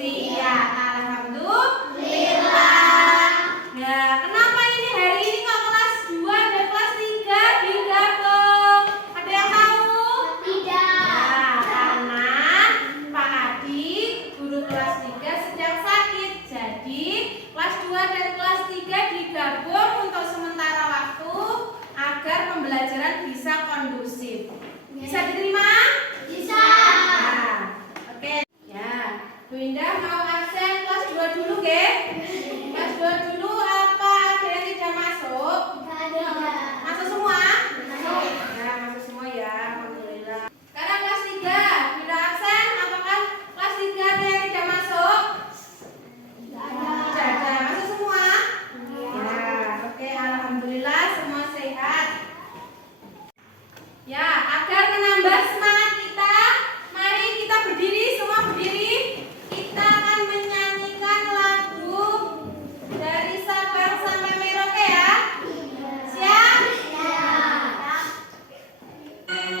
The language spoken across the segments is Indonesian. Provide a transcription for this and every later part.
Iya, alhamdulillah. Ya, kenapa ini hari ini kok kelas 2 dan kelas 3 digabung? Ada yang tahu? Tidak. Nah, karena Pak Adi, guru kelas 3 sedang sakit. Jadi, kelas 2 dan kelas 3 digabung untuk sementara waktu agar pembelajaran bisa kondusif. Bisa diterima? Bisa. Nah, oke. Ya, Bu Indah mau absen kelas 2 dulu, ke? Kelas 2 dulu, apa ada yang tidak masuk? Masuk semua? Masuk. Ya, masuk semua ya, alhamdulillah. Sekarang kelas 3, bila absen, apakah kelas 3 ada yang tidak masuk? Tidak ada. Masuk semua? Ya, oke, alhamdulillah semua sehat. Ya, agar menambah semangat kita, mari kita berdiri, semua berdiri. Kita akan menyanyikan lagu dari Sabang sampai Merauke ya. Siap? Ayo,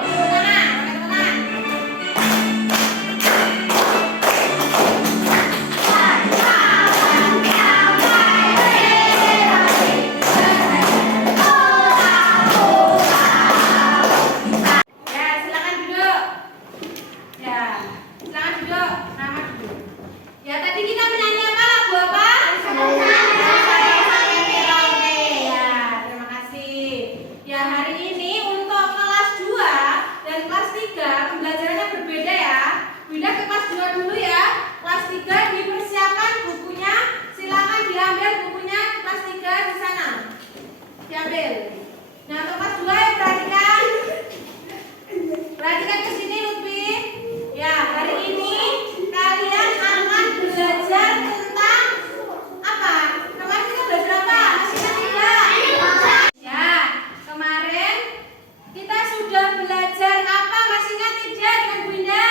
tepuk tangan, pakai Ya, silakan duduk. Ya, silakan duduk. Nama duduk. Ya, tadi kita menyanyi apa? Lagu apa? Oke, ya, terima kasih. Ya, hari ini untuk kelas 2 dan kelas 3 pembelajarannya berbeda ya. Bunda ke kelas 2 dulu ya. Kelas 3 dipersiapkan bukunya. Silakan diambil bukunya di kelas 3 di sana. Diambil. Nah, untuk kelas 2 ya perhatikan. Perhatikan ke sini Lutfi. Ya, hari ini kalian akan belajar tentang apa? Kemarin kita belajar apa? Masih ingat tidak? Ya, kemarin kita sudah belajar apa? Masih ingat tidak dengan Bunda?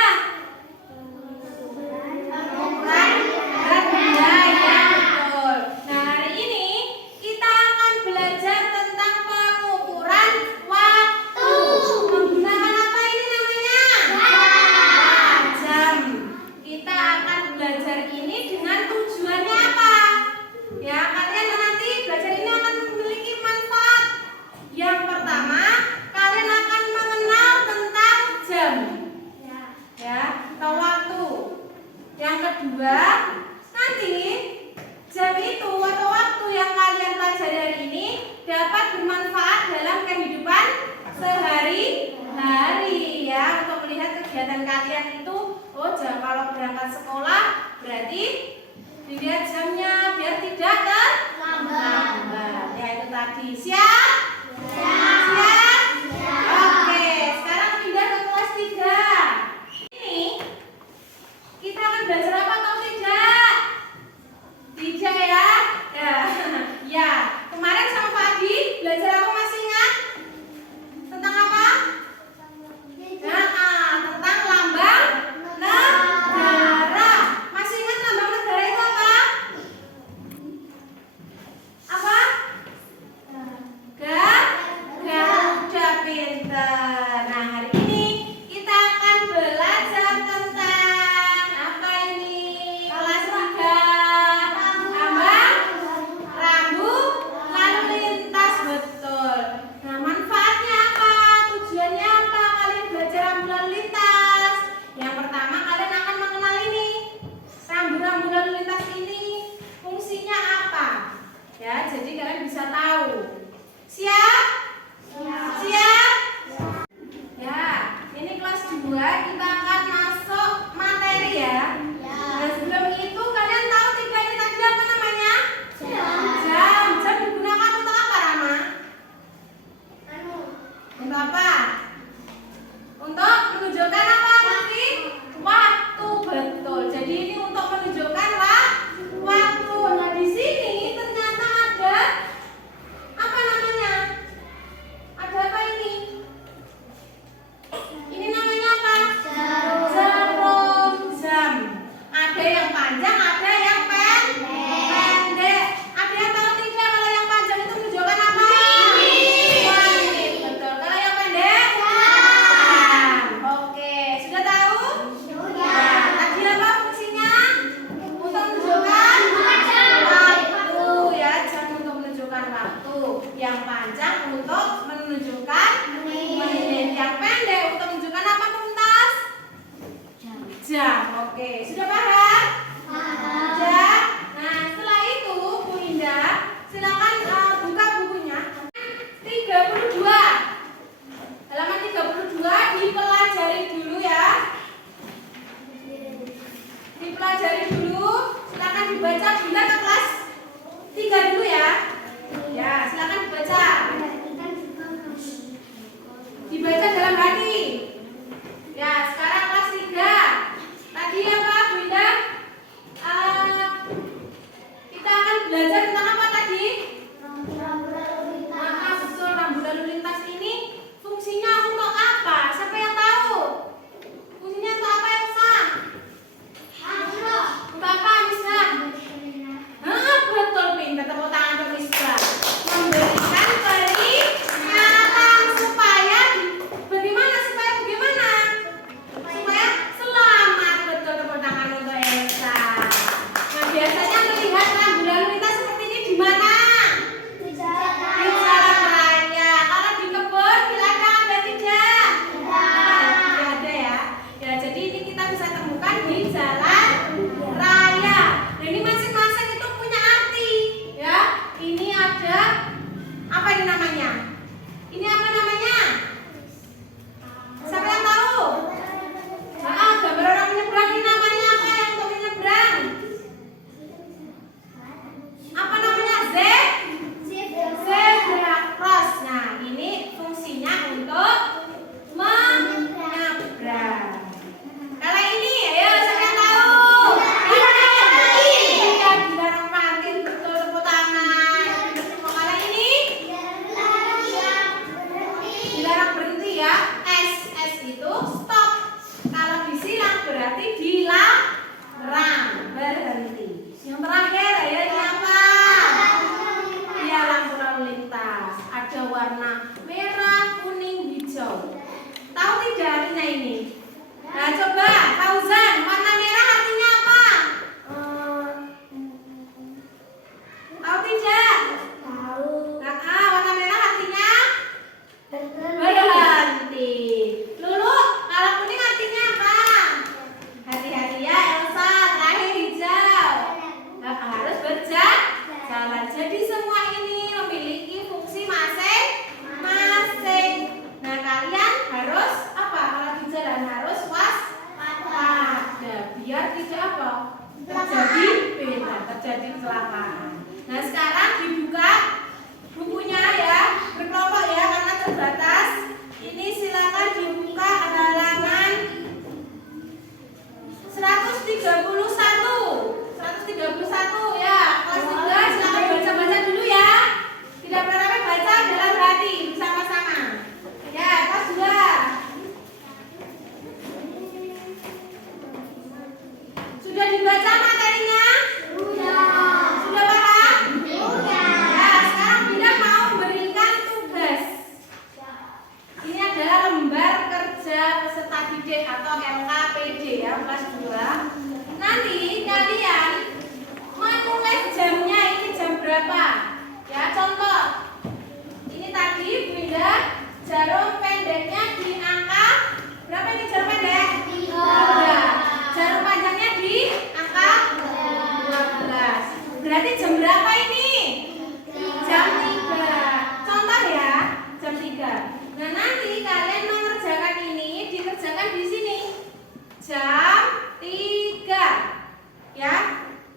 Ukuran berat benda, ya betul. Nah, hari ini kita akan belajar tentang pengukuran waktu. Menggunakan apa ini namanya? Jam. Kita akan belajar ini dengan tujuannya apa? Ya, kalian nanti belajar ini akan memiliki manfaat. Yang pertama, kalian akan mengenal tentang jam. Ya, atau waktu. Yang kedua, nanti jam itu atau waktu yang kalian pelajari hari ini dapat bermanfaat dalam kehidupan sehari-hari ya, untuk melihat kegiatan kalian itu. Oh, jam kalau berangkat sekolah berarti dilihat jamnya biar tidak terlambat. Ya, itu tadi. Siap? Siap? Oke, sekarang pindah ke kelas 3. Ini kita akan belajar apa atau tidak? Tidak ya? Ya. Ya, kemarin sama Pak Adi belajar apa, masih ingat? Tentang apa? Nah, tentang lambang negara. Masih ingat lambang negara itu apa? Apa? Gagal. Oke, sudah paham? Sudah. Nah, setelah itu Bu Indah silakan buka bukunya. 32. Halaman 32 dipelajari dulu ya. Dipelajari dulu. Silakan dibaca bila ke kelas 3 dulu ya. Ya, silakan dibaca. Dibaca dalam hati. Ya, sekarang kelas 3. Tadi apa, Bu Indah? Kita akan belajar tentang apa tadi? Betul, rambu lalu lintas ini fungsinya untuk apa? Siapa yang tahu? Fungsinya untuk apa, Elsa? Untuk apa, Misha? Betul, pintar. Tepuk tangan untuk Misha. Memberikan peringatan supaya bagaimana? Supaya selamat. Betul, tepuk tangan untuk Elsa. Nah, biasanya melihat rambu lalu lintas seperti ini di mana? Di jalan raya. Kalau di kebun silakan, ada tidak? Tidak ada ya. Ya, jadi ini kita bisa temukan di jalan raya. Nah, ini masing-masing itu punya arti, ya. Ini ada apa ini namanya? Ini apa namanya? Siapa yang tahu? Gambar orang menyeberang ini namanya apa yang untuk menyeberang? Apa namanya? Zebra cross. Nah, ini fungsinya untuk menyeberang. Kalau ini, ayo siapa yang tahu? Iya, dilarang parkir. Betul, tepuk tangan. Kalau ini dilarang berhenti ya. S itu stop. Kalau disilang berarti dilarang berhenti. Yang terakhir, ayo ini apa? Ya, lampu lalu lintas. Ada warna merah, kuning, hijau. Tahu tidak artinya ini? Nah, coba Fauzan, warna merah artinya apa? Tahu tidak? Nah, warna merah artinya berhenti. Lulu, kalau kuning artinya apa? Hati-hati ya, Elsa. Terakhir hijau. Harus berjalan. Jadi semua ini memiliki fungsi masing-masing. Nah, kalian harus apa? Kalau di jalan harus waspada biar tidak apa? Terjadi kecelakaan. Nah, sekarang dibuka bukunya ya, berkelompok ya karena terbatas. Ini silakan dibuka halaman 131 ya. Kelas 3 silakan baca-baca dulu ya. Tidak beramai baca dalam hati bersama-sama. Ya, kelas 2. Sudah dibaca materinya? Sudah paham? Ya, sekarang Bunda mau berikan tugas. Ini adalah lembar kerja peserta didik atau LKPD ya, kelas 2. Nanti kalian menulis jamnya, ini jam berapa? Ya, contoh. Ini tadi Bunda jarum pendeknya di angka berapa ini jarum pendek? 3. Jarum panjangnya di angka 12. Berarti jam berapa ini? Jam 3. Contoh ya, jam 3. Nah, nanti kalian mengerjakan ini dikerjakan di sini. Jam 3. Ya,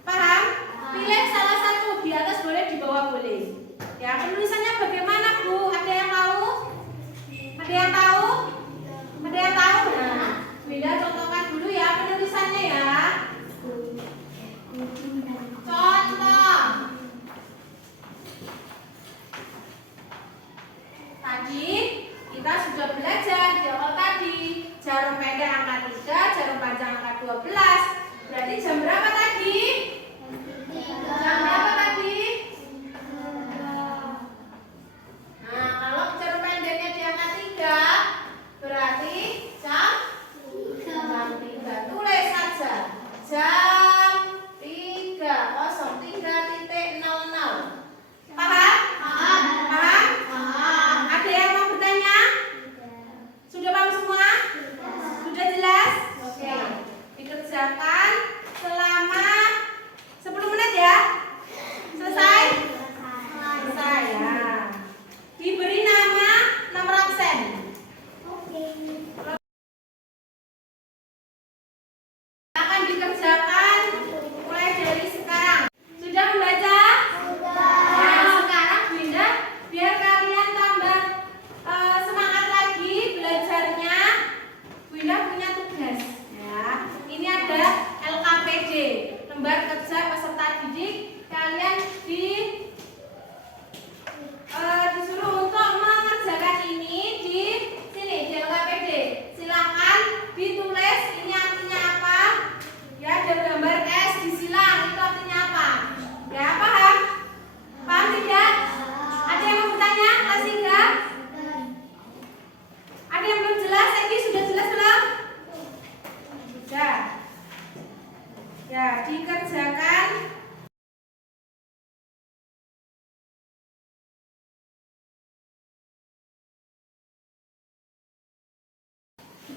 paham? Pilih salah satu, di atas boleh, di bawah boleh. Ya, penulisannya bagaimana, Bu? Ada yang tahu? Ada yang tahu?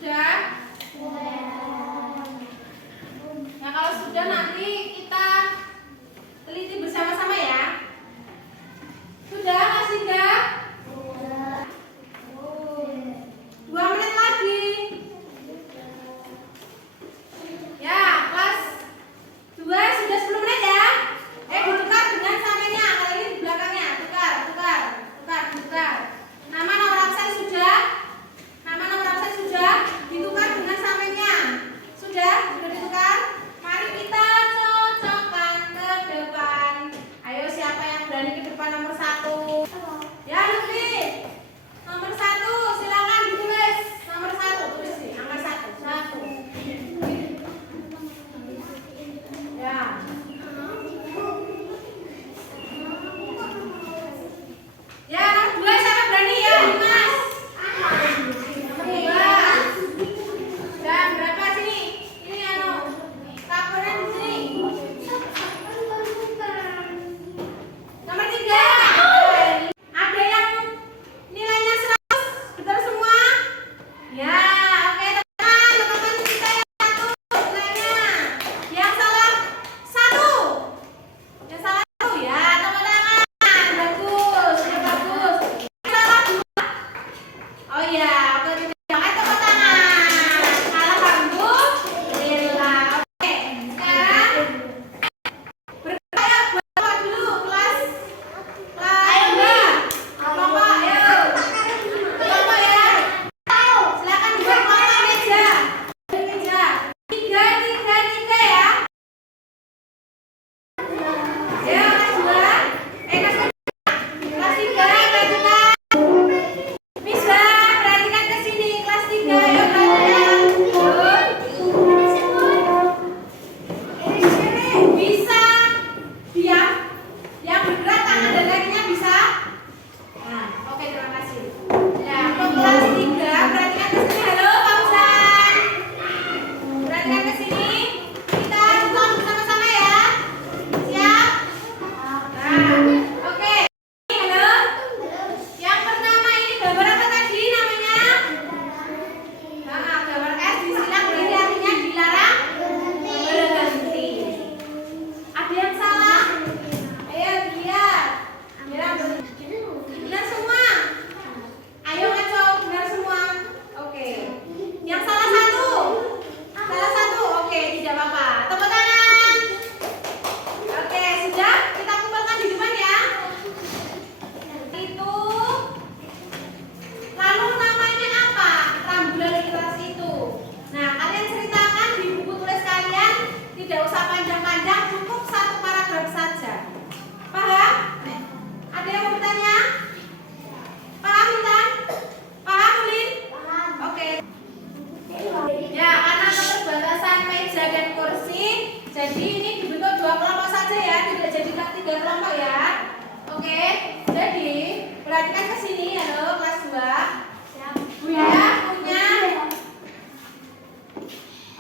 Sudah? Ya kalau sudah nanti kita teliti bersama-sama ya. Sudah masih enggak? 2 menit lagi. Ya, kelas 2 sudah 10 menit ya. Ditukar dengan samanya. Kalau ini di belakangnya. Tukar. Nama nomor absen sudah? Nama nomor absen sudah? Ditukar dengan samanya. Sudah ditukar? Mari kita cocokkan ke depan. Ayo siapa yang berani ke depan nomor 1? Ya, Lutfi. Nomor 1 silakan ditulis. Nomor 1 tulis nih, nomor 1. 1. Ya. Ya, nomor 2 siapa berani ya, Mas? Nomor 2. Dan berapa sini? Ini laporan di sini. Nomor 3. Ada yang nilainya 100? Betul semua? Ya, oke teman-teman kita yang 1 nilainya. Yang salah 1. Yang salah 1 ya, tepuk tangan. Bagus, sudah bagus. Yang salah 2. Oh ya, oke jangan tepuk tangan. Alhamdulillah. Oke, sekarang berkaya buat dulu kelas 2. Kelompok, ayo. Kelompok ya. Silakan buat kelompok meja. Meja. 3 ya. Ya, kelas 2. Kelas 3 perhatikan. Bisa perhatikan ke sini kelas 3 ya, perhatikan. Bisa diam. Yang bergerak tangan dan kakinya bisa. Nah, oke terima kasih. Ya, untuk kelas 3 perhatikan ke sini. Halo, Pak Usan. Perhatikan ke sini. Kita nonton bersama-sama ya. Siap? Nah, oke. Halo. Yang pertama ini gambar apa tadi namanya? Nah, gambar S disilang berarti artinya dilarang berhenti. Ada yang salah? Ayo lihat. Benar semua. Ayo ngaco, benar semua. Oke. Yang salah 1. Salah 1. Oke, tidak apa-apa. Tepuk tangan. Oke, sudah kita kumpulkan di depan ya. Itu. Lalu namanya apa? Rembulan di kelas itu. Nah, kalian ceritakan di buku tulis kalian. Tidak usah panjang-panjang, cukup 1 paragraf saja. Paham? Ada yang mau bertanya? Paham, Intan? Paham, Ulin? Oke. Ya, karena keterbatasan meja dan kursi, jadi ini dibentuk 2 kelompok saja ya, tidak jadikan 3 kelompok ya. Oke. Jadi, perhatikan ke sini, halo kelas 2. Buya punya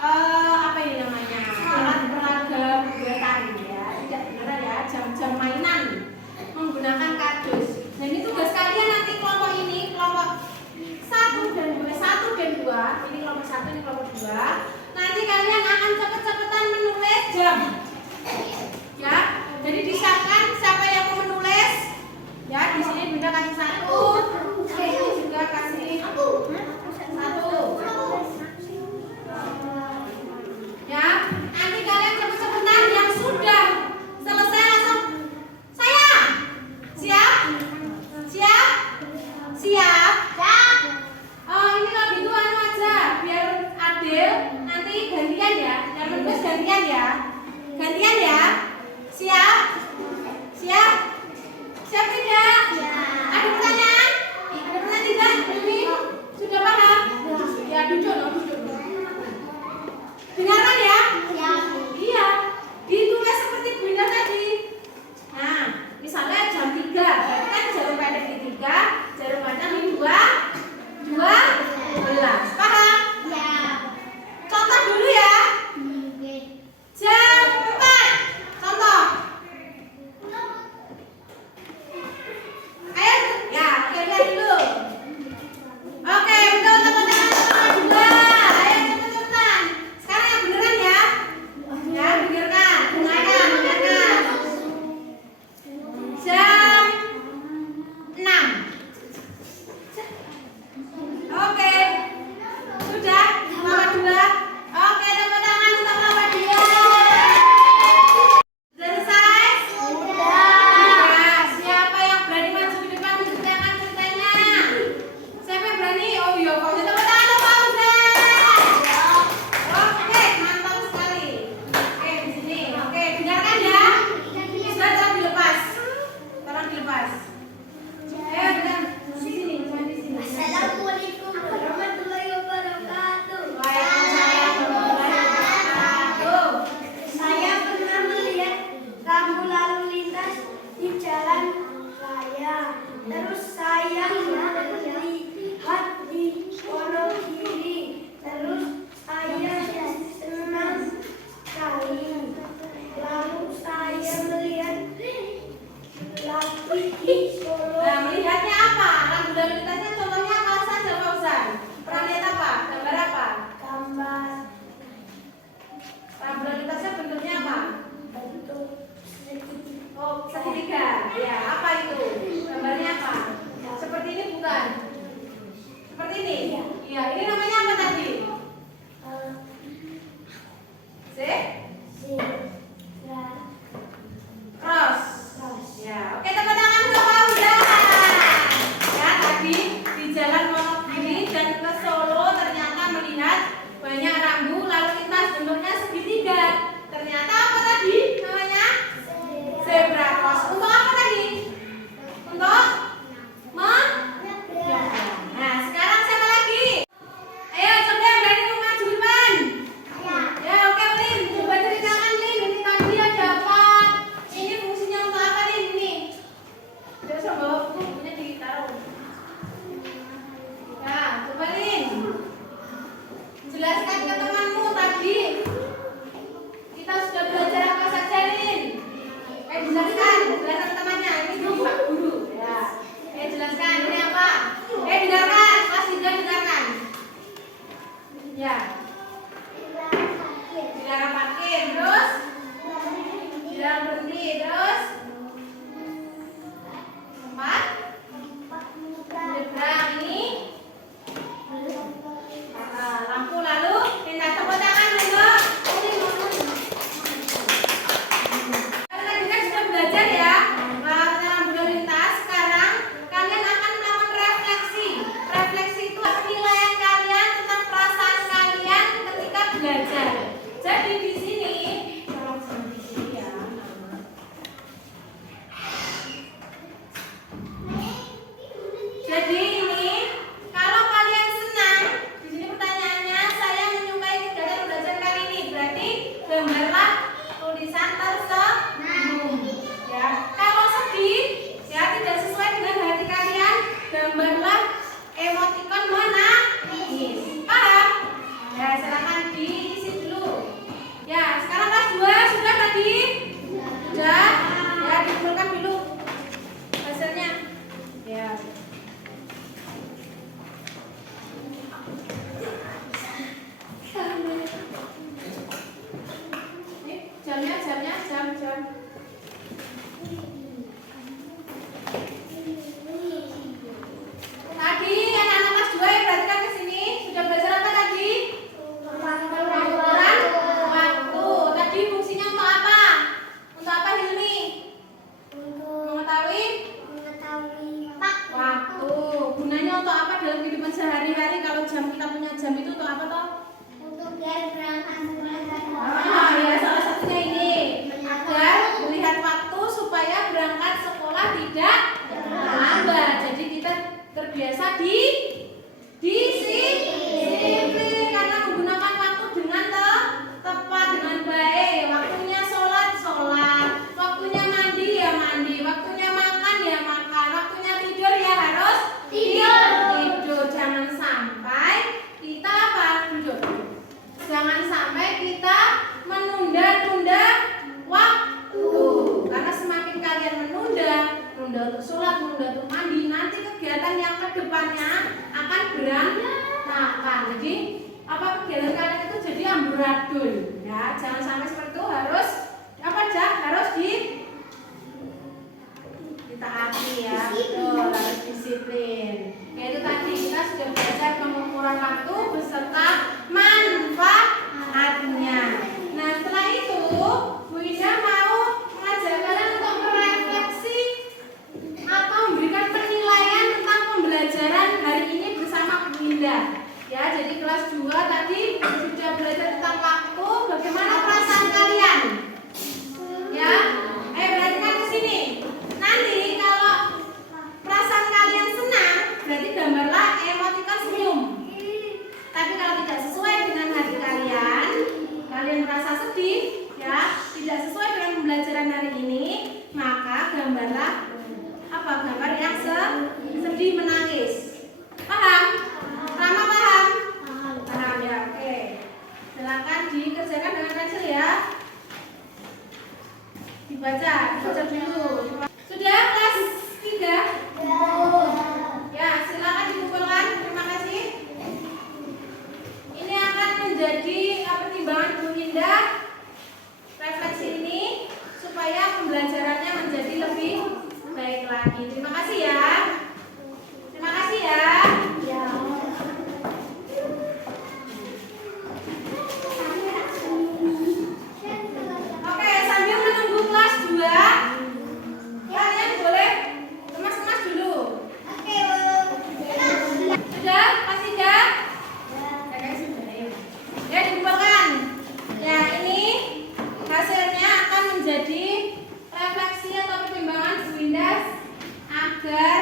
apa ini namanya? Alat peraga buat tari ya. Tidak benar ya, jam-jam mainan menggunakan kardus. Dan ini tugas kalian nanti kelompok ini, kelompok 1 dan 2. Ini kelompok 1, ini kelompok 2. Nanti kalian akan cepet-cepetan menulis jam. Ya. Jadi disiapkan siapa yang mau menulis. Ya, di sini Bunda kasih 1. Ini juga kasih 1. Ya, nanti kalian cepet-cepetan yang sudah selesai langsung saya. Siap? Siap? Siap? Oh, ini kalau gitu aja biar adil. Nanti gantian ya. Yang menulis gantian ya. Gantian ya. Siap? Siap? Siap tidak? Ada pertanyaan? Ada pertanyaan tidak? Ini sudah paham? Ya, duduk. Dengarkan ya? Iya. Ditulis seperti Bunda tadi. Nah, misalnya jam 3. Berarti kan jarum pendek di 3, jarum panjang di 12. Paham? Contoh dulu ya. Jam 4. Contoh. Ya. Dilarang parkir, terus dilarang berhenti, terus 4 nyebrang ini. Lampu lalu minta tepuk tangan dulu. Tadi kan sudah belajar ya tentang lalu lintas. Sekarang kalian akan melakukan refleksi. Refleksi itu penilaian kalian tentang perasaan kalian ketika belajar. Jadi di sini, tolong di sini ya. Jadi ini kalau kalian senang, di sini pertanyaannya saya menyukai kegiatan belajar kali ini. Berarti gambarlah tulisan tersenyum. Ya, kalau sedih, ya tidak sesuai dengan hati kalian, gambarlah emoticon menangis. Paham? Ya, silakan diisi dulu. Ya, sekarang kelas 2 sudah tadi? Sudah? Ya, dikumpulkan dulu hasilnya. Ya. Jamnya, jam. Tadi anak-anak kelas 2 yang perhatikan ke sini sudah belajar apa tadi? Pengukuran waktu. Tadi fungsinya untuk apa? Untuk apa Hilmi? Mengetahui waktu. Gunanya untuk apa dalam kehidupan sehari-hari? Kalau kita punya jam itu untuk apa toh? Ya, salah satunya ini agar melihat waktu supaya berangkat sekolah tidak terlambat. Jadi kita terbiasa disiplin karena menggunakan waktu dengan tepat, dengan baik. Waktunya sholat, waktunya mandi ya mandi, waktunya makan ya makan, waktunya tidur ya harus tidur. Jangan sampai kita apa? Jangan sampai kita menunda-tunda waktu. Karena semakin kalian menunda untuk sholat, menunda untuk mandi, nanti kegiatan yang kedepannya akan berantakan. Jadi kegiatan kalian itu jadi amburadul. Ya, jangan sampai seperti itu. Harus harus ditaati ya. Betul, harus disiplin. Yaitu tadi kita sudah belajar pengukuran waktu beserta manfaatnya. Nah, setelah itu Bu Ida mau mengajak kalian untuk merefleksi atau memberikan penilaian tentang pembelajaran hari ini bersama Bu Ida. Ya, jadi kelas 2 tadi sudah belajar tentang waktu. Bagaimana perasaan kalian? Ya, perhatikan ke sini. Nanti kalau perasaan kalian senang, berarti gambarlah emoticon senyum. Tapi kalau tidak sesuai dengan hati kalian merasa sedih, ya, tidak sesuai dengan pembelajaran hari ini, maka gambarlah gambar yang sedih menangis. Paham? Rama paham? Paham ya, oke. Silakan dikerjakan dengan pensil ya. Dibaca dulu. Sudah kelas 3? Ya, silakan dikumpulkan. Terima kasih. Ini akan menjadi pertimbangan Bu Indah refleksi ini supaya pembelajarannya menjadi lebih baik lagi. Terima kasih ya. Terima kasih ya. Oke, sambil menunggu kelas 2, kalian boleh kemas-kemas dulu. Sudah? Kelas 3? Ya, dikumpulkan. Ya, ini hasilnya akan menjadi refleksi atau pertimbangan Bu Indah agar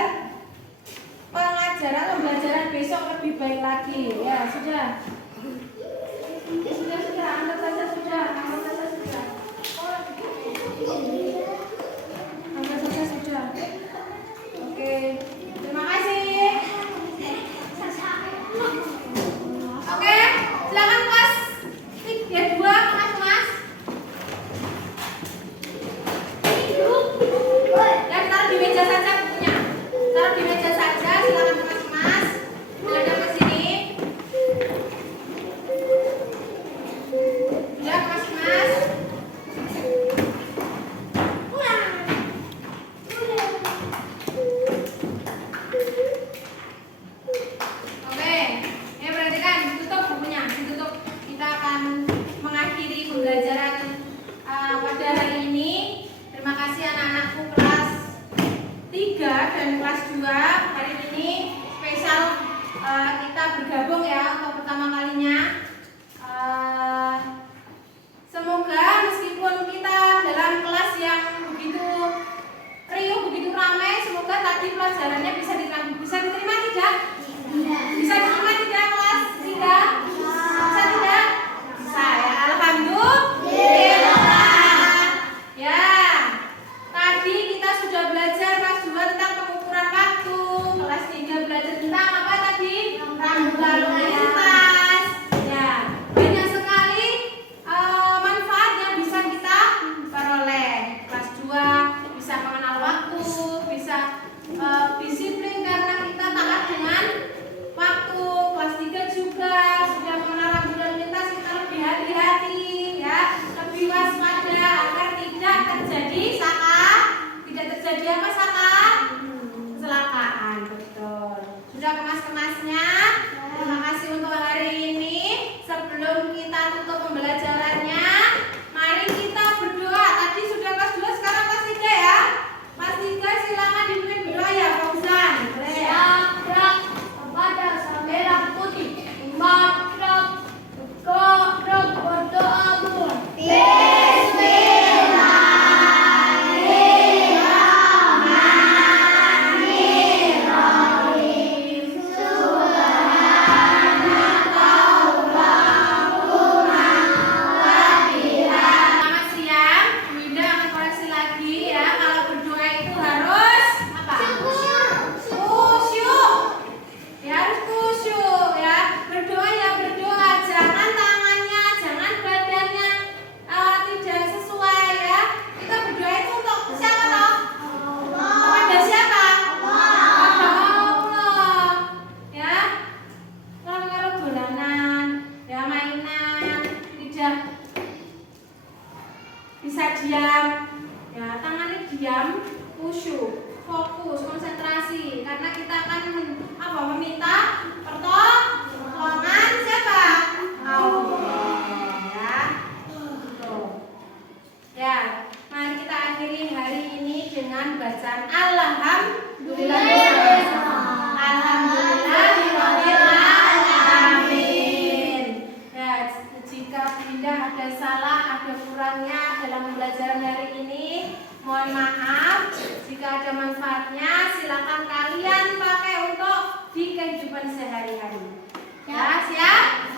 tutup pembelajarannya. Mari kita berdoa. Tadi sudah kelas 2, sekarang kelas 3 ya. Kelas 3 silakan dipimpin berdoa ya, Fauzan. Siap kepada sang merah putih, umat berdoa pun. Selamat siang. Bu Indah akan koreksi lagi ya. Kalau berdoa itu harus apa? Khusyuk. Ya, harus khusyuk ya. Berdoa ya berdoa, jangan tangannya, jangan badannya tidak sesuai ya. Kita berdoa itu untuk siapa toh? Kepada siapa? Kepada Allah. Ya. Kalau dolanan, ya mainan, tidak bisa diam. Ya, tangannya diam, khusyuk, fokus, konsentrasi karena kita akan meminta pertolongan siapa? Allah. Ya. Tuh. Ya, mari kita akhiri hari ini dengan bacaan Alhamdulillah. Alhamdulillahirabbil alamin. Ya, jika Bunda ada salah, ada kurangnya dalam pembelajaran hari ini, mohon maaf. Jika ada manfaatnya, silakan kalian pakai untuk di kehidupan sehari-hari. Ya, siap?